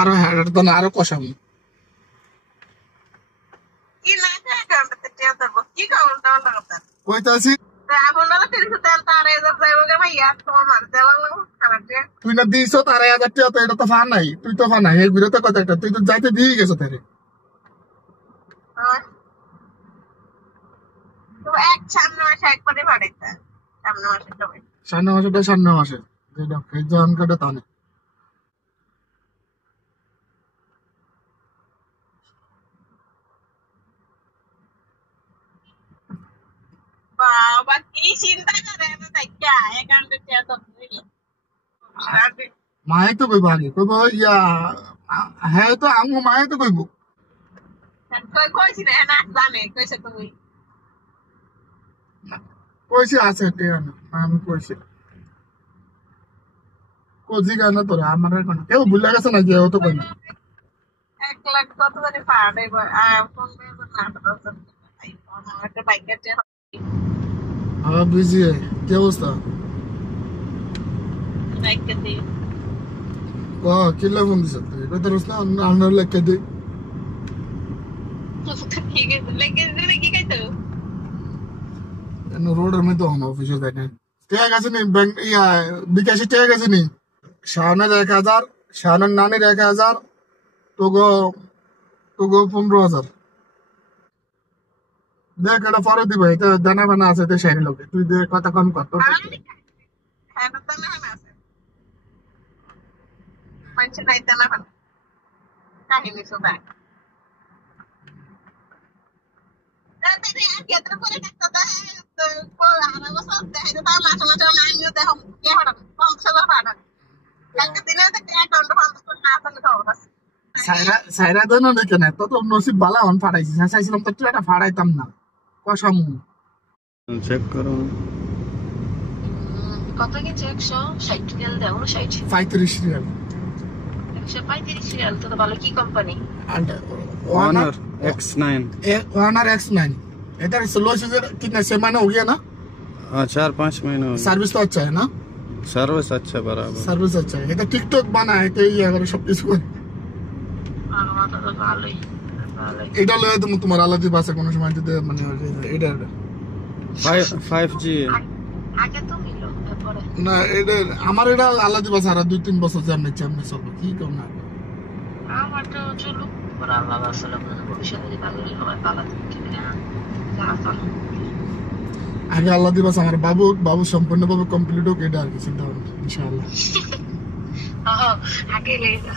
আরো এটা তো আরো কষাম কইতাছি তুই না দিছ তার 1000 টাকা তো এটা তো ফান নাই তুই তো ফান নাই এই ঘুরে তো কথা একটা তুই তো যাইতে দিয়ে গেছো তারে সামনে মাসেটা সামনে মাসে যেটা জন কাটা তানে বাবা কি চিন্তা করে না তাইকা একাউন্টে টাকা তো দিল মায়ে তো কইব আগে কইব ইয়া হ্যাঁ তো আমু মায়ে তো কইব কই কইছি না না জানে কইছে তুমি কইছি আছে টিয়া না আমি কইছি কোজি গানা তোরা আমার এখন কেউ ভুলে গেছে না যে ও তো কই না 1 লাখ কত জানি পাড়ে ফোন না একটা বাইকের হ্যাঁ বিজি কি অবস্থা বাইকের দিয়ে কিল্লা ফোন দিছ তুই কত রস না আনার লেখা দে ঠিক আছে লেগে কি খাইতো রোডের মধ্যে হন অফিসে দেখেন ঠিক আছে নি ব্যাংক ইয়া বিকাশে ঠিক আছে নি শাহানের 1000 শাহানের নানির 1000 তোগো তোগো 15000 দেখ এটা পরে দিব এটা জানা বানা আছে তো সেই লোকে তুই দে কথা কম কর তো হ্যাঁ তো না আছে মানুষ নাই তা না কাহিনী শুধু সাইরা দেন না কেন তো তো নসিব বালা হন ফাড়াইছি চাইছিলাম তো এটা ফাড়াইতাম না কসামু চেক করো কত কি 160 রিয়াল দাও 60 35 রিয়াল 135 রিয়াল তো ভালো কি company Honor X9 Honor X9 इधर स्लो से कितना 6 महीना हो गया ना 4-5 महीने हो गए सर्विस तो अच्छा है ना सर्विस अच्छा बराबर सर्विस अच्छा है इधर टिकटॉक बना है तो ये अगर सब কিছু এটা লয়ে তুমি তোমার আলাদা ভাষা কোনো সময় দিতে মানে এটা 5G আগে তো মিলো তারপরে না এটা আমার এটা আলাদা ভাষা আর 2-3 বছর জানতে চাই চলবে কি কম না আমার তো চলো পর আল্লাহ আসলে ভবিষ্যতে ভালো হবে ভালো কিনা জানা তো আগে আল্লাহ দিবস আমার বাবু সম্পূর্ণভাবে কমপ্লিট হোক এটা আর কি চিন্তা ভাবনা ইনশাআল্লাহ আগে লেগে